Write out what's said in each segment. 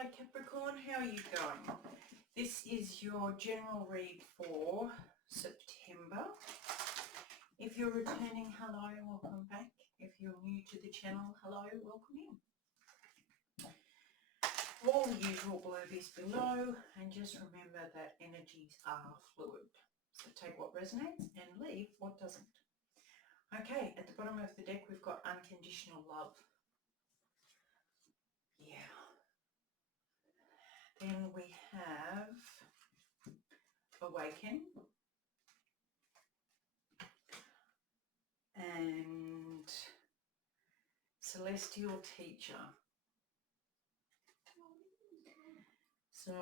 Hello Capricorn, how are you going? This is your general read for September. If you're returning, hello, welcome back. If you're new to the channel, hello, welcome in. All the usual blurbies below, and just remember that energies are fluid. So take what resonates and leave what doesn't. Okay, at the bottom of the deck we've got unconditional love. Yeah. Then we have Awaken and Celestial Teacher. So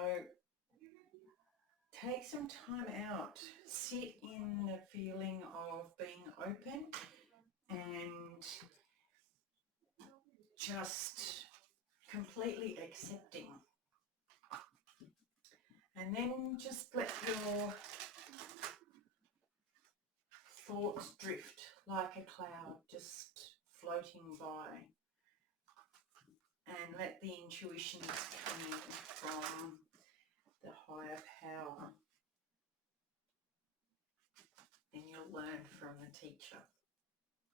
take some time out, sit in the feeling of being open and just completely accepting. And then just let your thoughts drift like a cloud, just floating by. And let the intuitions come in from the higher power. And you'll learn from the teacher.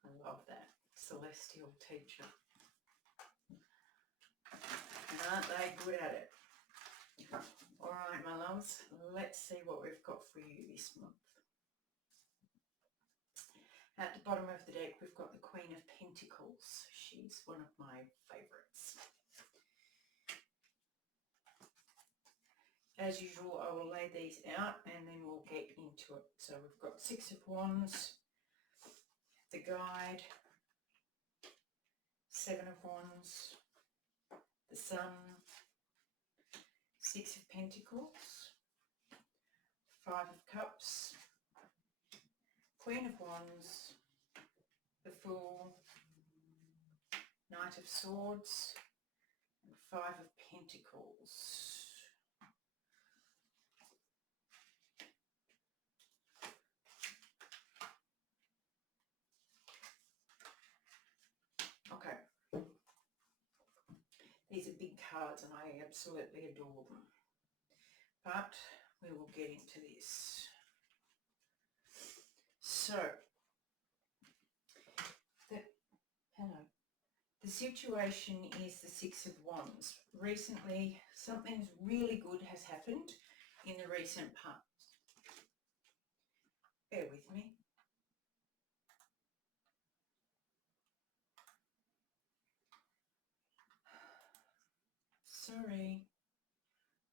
I love that. Celestial Teacher. And aren't they good at it? All right, my loves, let's see what we've got for you this month. At the bottom of the deck, we've got the Queen of Pentacles. She's one of my favourites. As usual, I will lay these out and then we'll get into it. So we've got Six of Wands, the Guide, Seven of Wands, the Sun, Six of Pentacles, Five of Cups, Queen of Wands, the Fool, Knight of Swords, and Five of Pentacles. Okay. These are big cards and I absolutely adore them. But we will get into this. So, the situation is the Six of Wands. Recently, something really good has happened in the recent past. Bear with me. Sorry,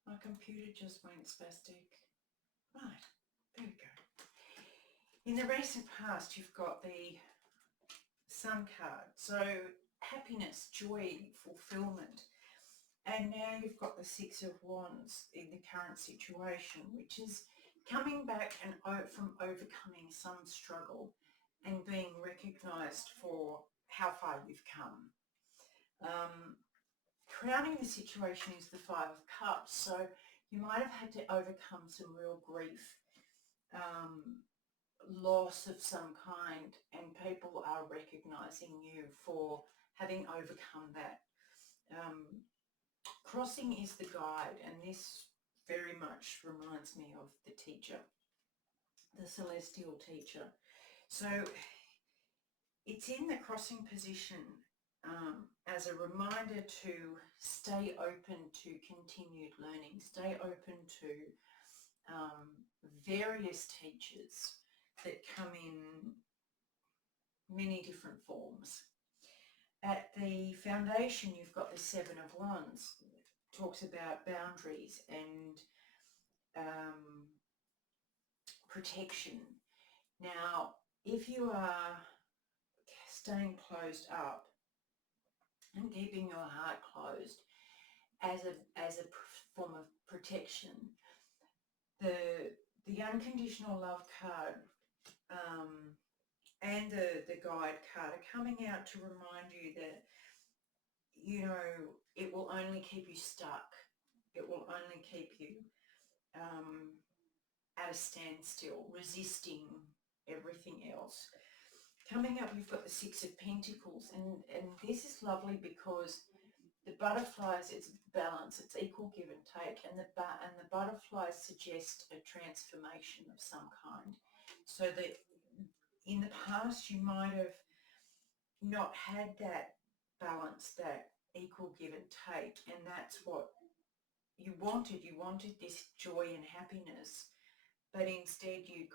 my computer just went spastic. Right, there we go. In the recent past, you've got the Sun card. So happiness, joy, fulfillment. And now you've got the Six of Wands in the current situation, which is coming back and from overcoming some struggle and being recognised for how far you've come. Crowning the situation is the Five of Cups. So you might have had to overcome some real grief, loss of some kind, and people are recognising you for having overcome that. Crossing is the Guide, and this very much reminds me of the teacher, the Celestial Teacher. So it's in the crossing position as a reminder to stay open to continued learning, stay open to various teachers that come in many different forms. At the foundation, you've got the Seven of Wands. It talks about boundaries and protection. Now, if you are staying closed up and keeping your heart closed as a form of protection, the unconditional love card and the Guide card are coming out to remind you that, you know, it will only keep you stuck. It will only keep you at a standstill, resisting everything else. Coming up, you've got the Six of Pentacles, and this is lovely because The butterflies, it's balance, it's equal give and take, and the butterflies suggest a transformation of some kind. So that in the past you might have not had that balance, that equal give and take, and that's what you wanted. You wanted this joy and happiness, but instead you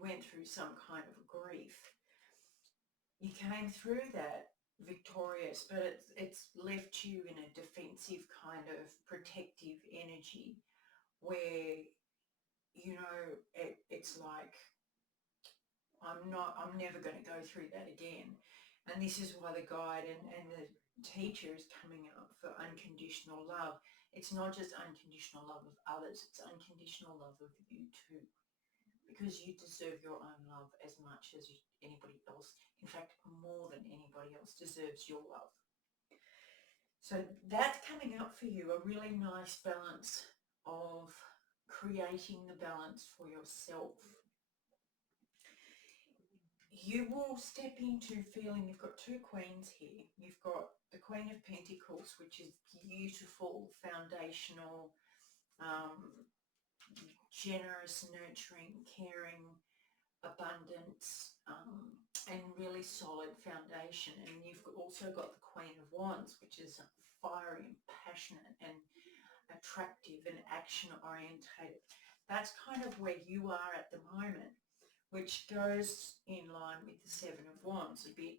went through some kind of grief. You came through that victorious, but it's left you in a defensive kind of protective energy where, it's like, I'm never going to go through that again. And this is why the guide and the teacher is coming up for unconditional love. It's not just unconditional love of others, it's unconditional love of you too. Because you deserve your own love as much as anybody else. In fact, more than anybody else deserves your love. So that's coming up for you, a really nice balance of creating the balance for yourself. You will step into feeling, you've got two queens here. You've got the Queen of Pentacles, which is beautiful, foundational, generous, nurturing, caring, abundance, and really solid foundation. And you've also got the Queen of Wands, which is fiery and passionate and attractive and action orientated. That's kind of where you are at the moment, which goes in line with the Seven of Wands. A bit,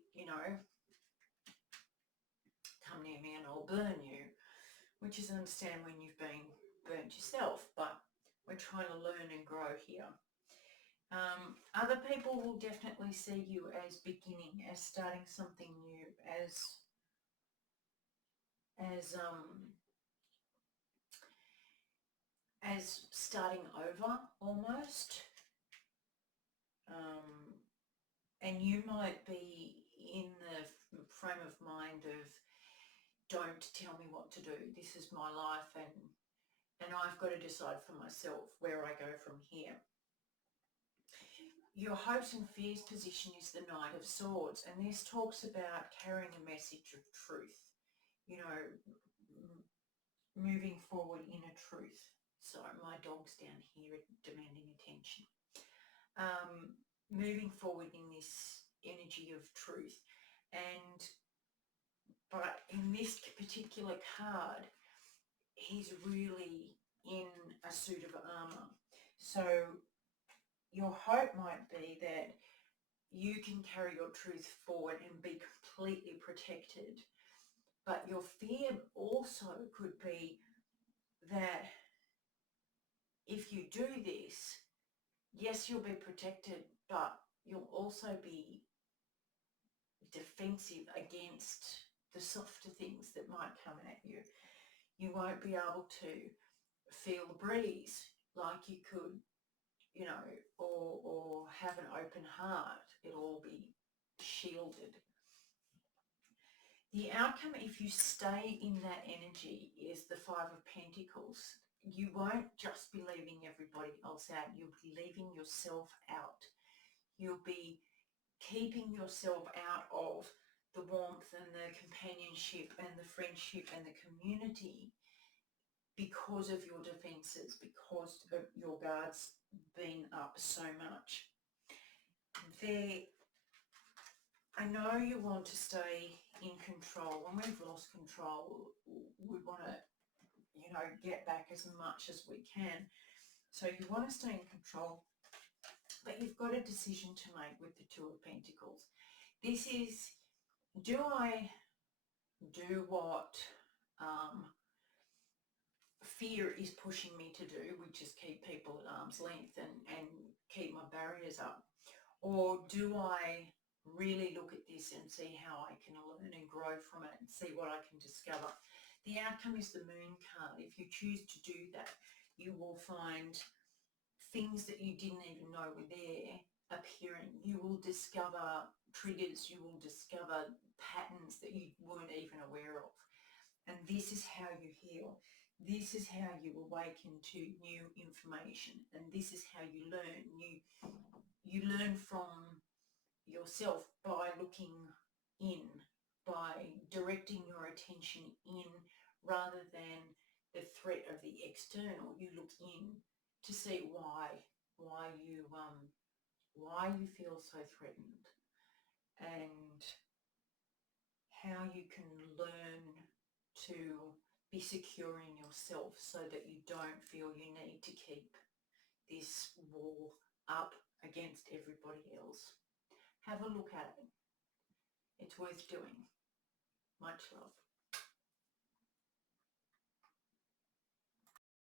come near me and I'll burn you, which is understand when you've been burnt yourself, but we're trying to learn and grow here. Other people will definitely see you as beginning, as starting something new, as starting over almost. And you might be in the frame of mind of, don't tell me what to do. This is my life, and I've got to decide for myself where I go from here. Your hopes and fears position is the Knight of Swords, and this talks about carrying a message of truth, moving forward in a truth. Sorry, my dog's down here demanding attention. Moving forward in this energy of truth. But in this particular card, he's really in a suit of armor. So your hope might be that you can carry your truth forward and be completely protected. But your fear also could be that if you do this, yes, you'll be protected, but you'll also be defensive against the softer things that might come at you. You won't be able to feel the breeze like you could, or have an open heart. It'll all be shielded. The outcome, if you stay in that energy, is the Five of Pentacles. You won't just be leaving everybody else out. You'll be leaving yourself out. You'll be keeping yourself out of the warmth and the companionship and the friendship and the community because of your defenses, because of your guards being up so much. I know you want to stay in control. When we've lost control, we want to, get back as much as we can. So you want to stay in control, but you've got a decision to make with the Two of Pentacles. This is, do I do what fear is pushing me to do, which is keep people at arm's length and keep my barriers up? Or do I really look at this and see how I can learn and grow from it and see what I can discover? The outcome is the Moon card. If you choose to do that, you will find things that you didn't even know were there appearing. You will discover triggers. You will discover patterns that you weren't even aware of. And this is how you heal. This is how you awaken to new information. And this is how you learn. You learn from yourself by looking in. by directing your attention in rather than the threat of the external. You look in to see why you feel so threatened, and how you can learn to be secure in yourself so that you don't feel you need to keep this wall up against everybody else. Have a look at it. It's worth doing. Much love.